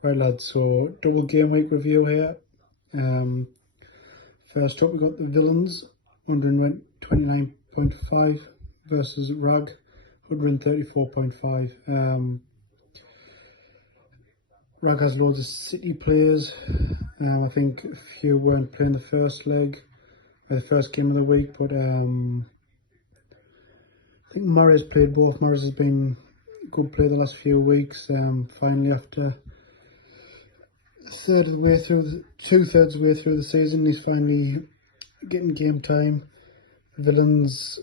Right lads, so double game week review here. First up we got the Villains, 129.5 versus Rag, 134.5. Rag has loads of City players. I think a few weren't playing the first leg, or the first game of the week, but I think Murray's played both. Murray's has been a good player the last few weeks. Finally, after two-thirds of the way through the season, he's finally getting game time. Villains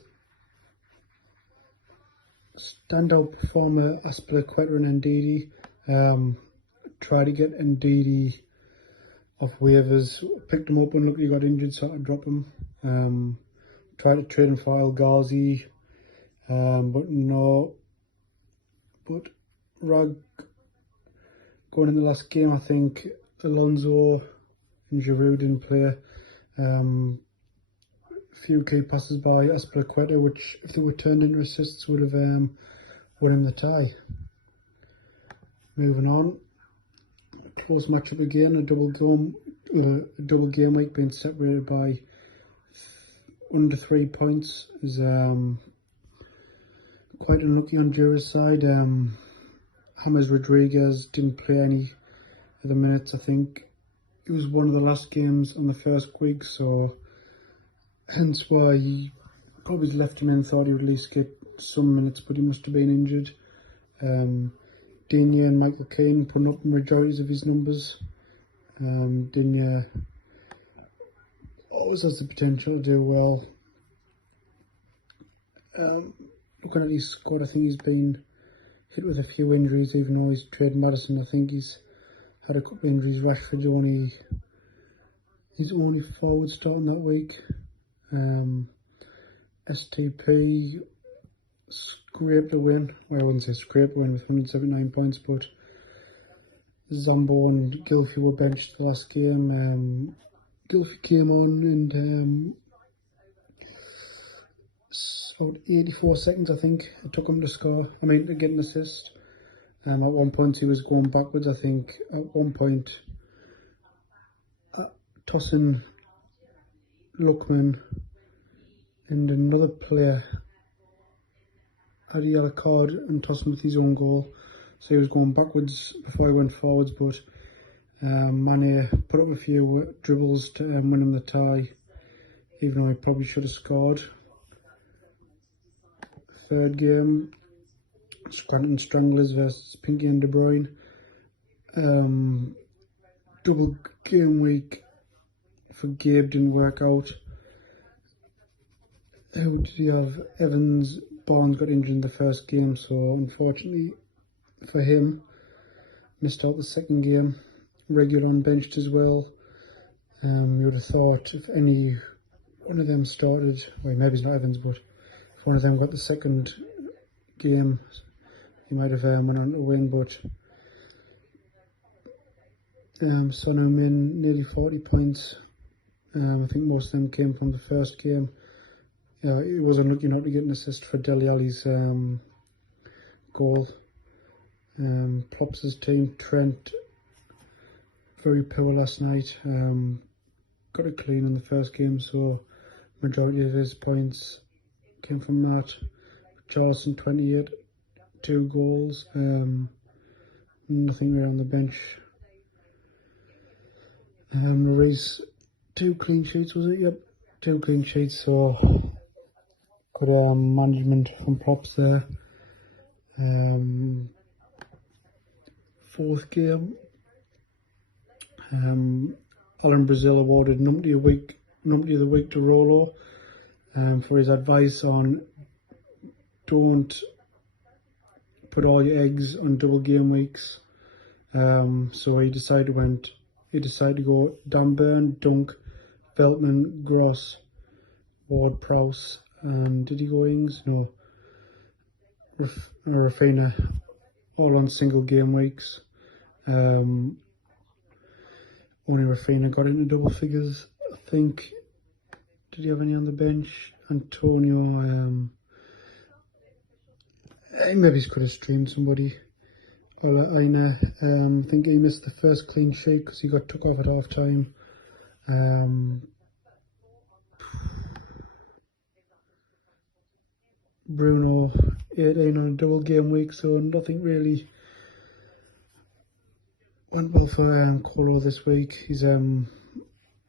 standout performer Aspilicueta and Ndidi. Tried to get Ndidi off waivers, picked him up, unluckily got injured, so I had to drop him. Tried to trade him for El Ghazi, but no. But Rag, going in the last game, I think Alonso and Giroud didn't play. A few key passes by Aspilicueta, which, if they were turned into assists, would have won him the tie. Moving on, close matchup again, a double game week being separated by under 3 points is quite unlucky on Jura's side. James Rodriguez didn't play any of the minutes. I think it was one of the last games on the first week, so hence why he probably left him in, thought he would at least get some minutes, but he must have been injured. Digne and Michael Keane putting up the majorities of his numbers. Digne always has the potential to do well. Looking at his squad, I think he's been hit with a few injuries, even though he's traded Madison. I think he's had a couple of injuries. Rashford's only forward starting that week. STP scraped a win, well, I wouldn't say scraped a win with 179 points, but Zambo and Gylfi were benched the last game. Gylfi came on and about 84 seconds, I think, it took him to to get an assist. At one point he was going backwards, I think. At one point, tossing Lookman and another player had a yellow card and tossing with his own goal. So he was going backwards before he went forwards, but Mane put up a few dribbles to win him the tie, even though he probably should have scored. Third game, Scranton Stranglers versus Pinky and De Bruyne. Double game week for Gabe didn't work out. Who did he have? Evans, Barnes got injured in the first game, so unfortunately for him, missed out the second game. Regulon benched as well. You would have thought if any one of them started, well, maybe it's not Evans, but if one of them got the second game, he might have went on to win. But Son Heung-min, nearly 40 points. I think most of them came from the first game. He was unlucky not to get an assist for Dele Alli's goal. Plops' team, Trent, very poor last night. Got it clean in the first game, so majority of his points came from that. Charleston, 28, 2 goals. Nothing around the bench. Reese, 2 clean sheets, was it? Yep, 2 clean sheets, so good management from Plops there. Fourth game, Alan Brazil awarded Numpty of the Week to Rolo for his advice on don't put all your eggs on double game weeks. So he decided to go Dan Burn, Dunk, Veltman, Gross, Ward-Prowse, and did he go Ings? No. Rafinha, all on single game weeks. Only Rafinha got into double figures, I think. Did he have any on the bench? Antonio, maybe he could have streamed somebody. Aina. I think he missed the first clean sheet because he got took off at half time. Bruno 18 on a double game week, so nothing really went well for Colo this week. He's I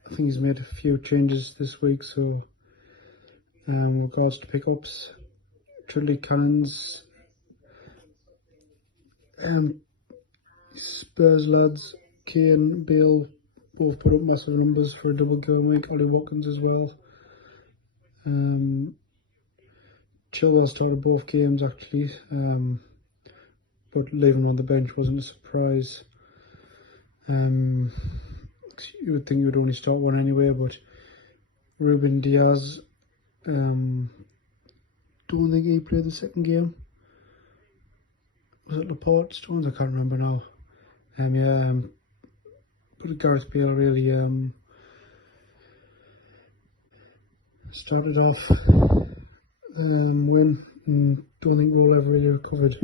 think he's made a few changes this week, so regards to pickups, Trinity Cannons, Spurs lads, Kane, Bale both put up massive numbers for a double game week. Ollie Watkins as well. Chilwell started both games actually, but leaving him on the bench wasn't a surprise. You would think he would only start one anyway, but Ruben Diaz, don't think he played the second game. Was it Laporte, Stones? I can't remember now. But Gareth Bale really started off win, and don't think Rolo ever really recovered.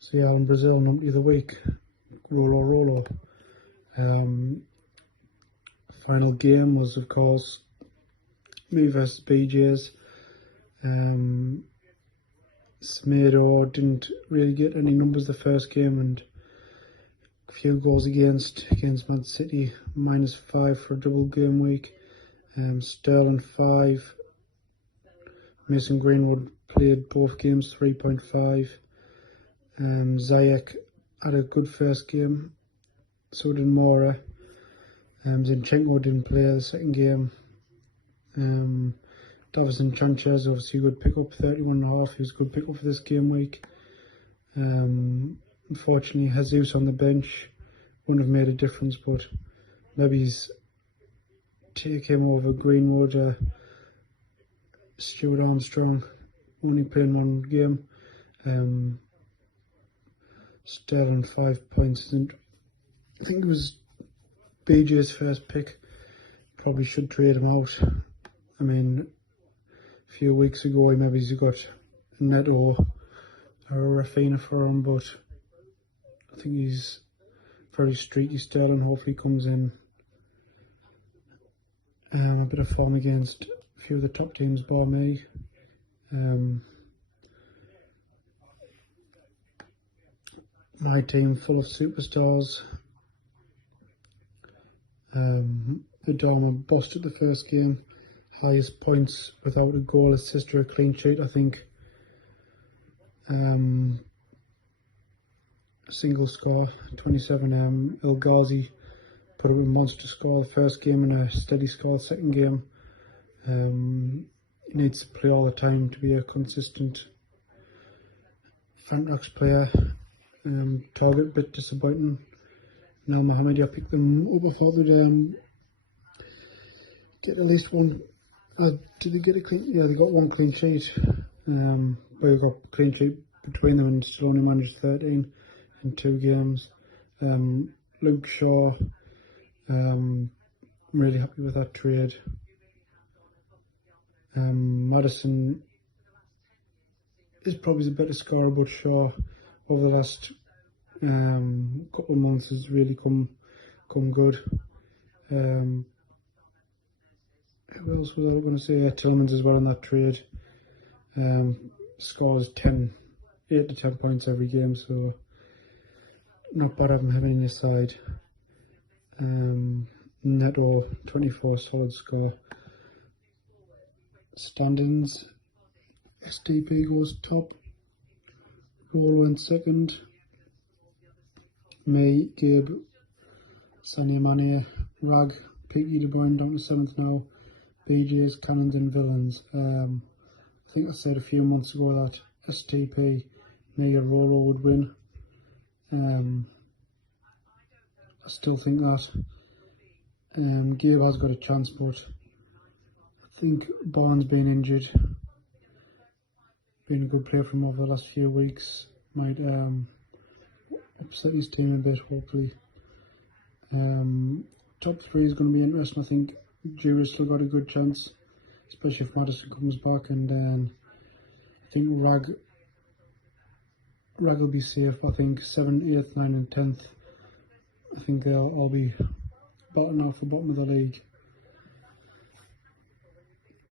So yeah, in Brazil, numpty of the week, Rolo. Final game was, of course, me versus BJ's. Semedo didn't really get any numbers the first game, and a few goals against Man City, -5 for a double game week. Sterling 5. Mason Greenwood played both games, 3.5. Ziyech had a good first game, so did Mora. Zinchenko didn't play the second game. Davison Sanchez, obviously a good pickup, 31.5. He was a good pickup for this game week. Unfortunately, Jesus on the bench wouldn't have made a difference, but maybe he's take him over Greenwood. Stuart Armstrong only playing one game. Sterling 5 points. I think it was BJ's first pick. Probably should trade him out. I mean, a few weeks ago, maybe he got a Neto or a Rafinha for him, but I think he's very streaky. Sterling hopefully comes in a bit of form against a few of the top teams, bar me. My team full of superstars. Adama busted the first game. Highest points without a goal, assist or a clean sheet, I think. Single score, 27. El Ghazi put up a monster score the first game and a steady score the second game. He needs to play all the time to be a consistent Fantrax player. Target a bit disappointing. Now Mohamed, I picked them up. I thought they'd get at least one. Did they get a clean? Yeah, they got one clean sheet. But they got clean sheet between them and still only managed 13 in 2 games. Luke Shaw, I'm really happy with that trade. Madison is probably the better scorer, but Shaw over the last couple of months has really come good. Who else was I going to say? Tillmans as well in that trade. Scores 8 to 10 points every game, so not bad having him in your side. Neto 24, solid score. Standings, SDP goes top, Rolo in second, May, Gabe, Sané Mane, Rag, Peaky De Bruyne down to 7th now, BJ's, Cannons and Villains. I think I said a few months ago that STP, May or Rolo would win. I still think that. Gabe has got a chance, but I think Barnes being injured, being a good player from over the last few weeks, might upset his team a bit, hopefully. Top 3 is going to be interesting. I think Juris still got a good chance, especially if Madison comes back, and then I think Rag will be safe. I think 7th, 8th, 9th and 10th. I think they'll all be battling out for the bottom of the league.